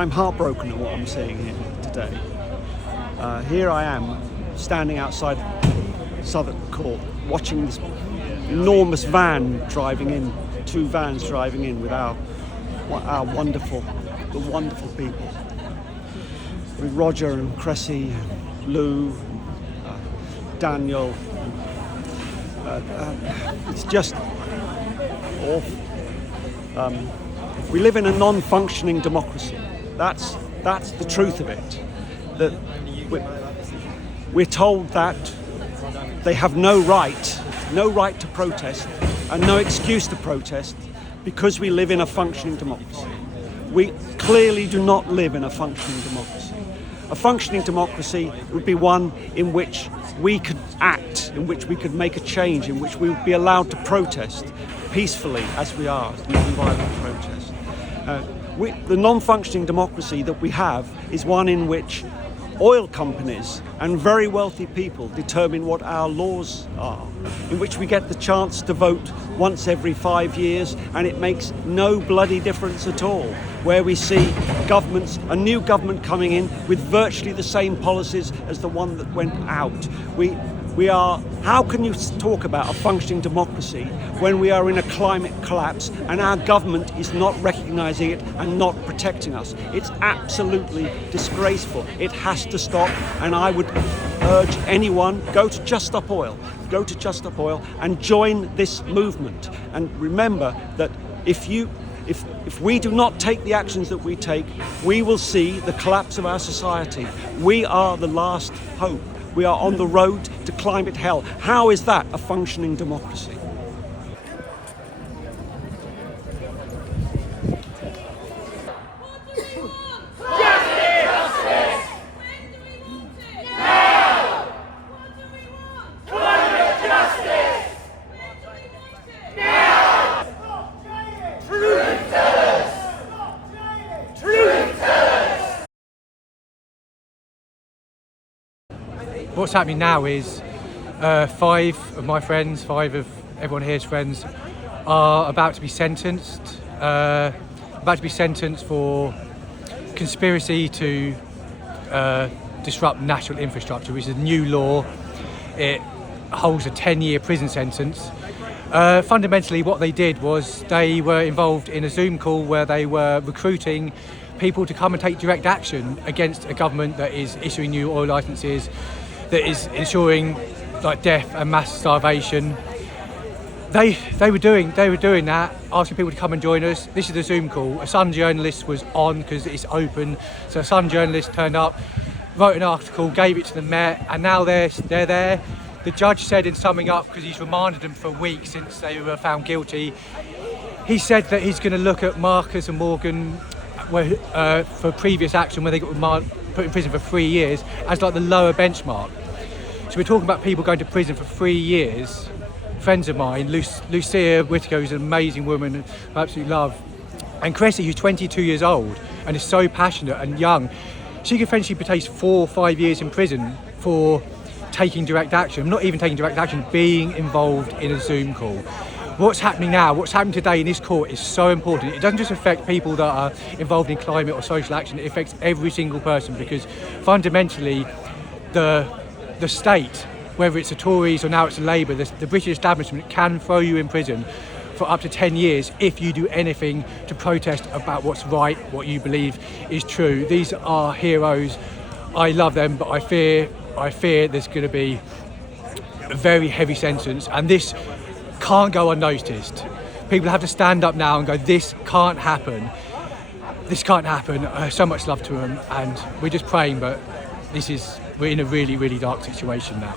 I'm heartbroken at what I'm seeing here today. Here I am, standing outside Southwark Court, watching this enormous van driving in, two vans driving in with our wonderful people. With Roger and Cressie, Lou, Daniel. It's just awful. We live in a non-functioning democracy. That's the truth of it. That we're told that they have no right to protest and no excuse to protest because we live in a functioning democracy. We clearly do not live in a functioning democracy. A functioning democracy would be one in which we could act, in which we could make a change, in which we would be allowed to protest peacefully as we are, non-violent protest. The non-functioning democracy that we have is one in which oil companies and very wealthy people determine what our laws are, in which we get the chance to vote once every 5 years, and it makes no bloody difference at all, where we see a new government coming in with virtually the same policies as the one that went out. How can you talk about a functioning democracy when we are in a climate collapse and our government is not recognising it and not protecting us? It's absolutely disgraceful. It has to stop, and I would urge anyone, go to Just Stop Oil and join this movement. And remember that if we do not take the actions that we take, we will see the collapse of our society. We are the last hope. We are on the road to climate hell. How is that a functioning democracy? What's happening now is 5 of my friends, 5 of everyone here's friends, are about to be sentenced. For conspiracy to disrupt national infrastructure, which is a new law. It holds a 10-year prison sentence. Fundamentally, what they did was they were involved in a Zoom call where they were recruiting people to come and take direct action against a government that is issuing new oil licenses, that is ensuring death and mass starvation. They were doing that, asking people to come and join us. This is a Zoom call. A Sun journalist was on because it's open. So a Sun journalist turned up, wrote an article, gave it to the Met, and now they're there. The judge said, in summing up, because he's remanded them for a week since they were found guilty, he said that he's going to look at Marcus and Morgan for previous action where they got put in prison for 3 years as the lower benchmark. So we're talking about people going to prison for 3 years. Friends of mine, Lucia, who's an amazing woman I absolutely love, and Cressie, who's 22 years old and is so passionate and young, she could potentially face 4 or 5 years in prison for taking direct action, not even taking direct action, being involved in a Zoom call. What's happening now, what's happening today in this court is so important. It doesn't just affect people that are involved in climate or social action, it affects every single person, because fundamentally the state, whether it's the Tories or now it's the Labour, the British establishment can throw you in prison for up to 10 years if you do anything to protest about what's right, what you believe is true. These are heroes. I love them, but I fear there's going to be a very heavy sentence, and this can't go unnoticed. People have to stand up now and go, this can't happen. This can't happen. So much love to them, and we're just praying, but we're in a really, really dark situation now.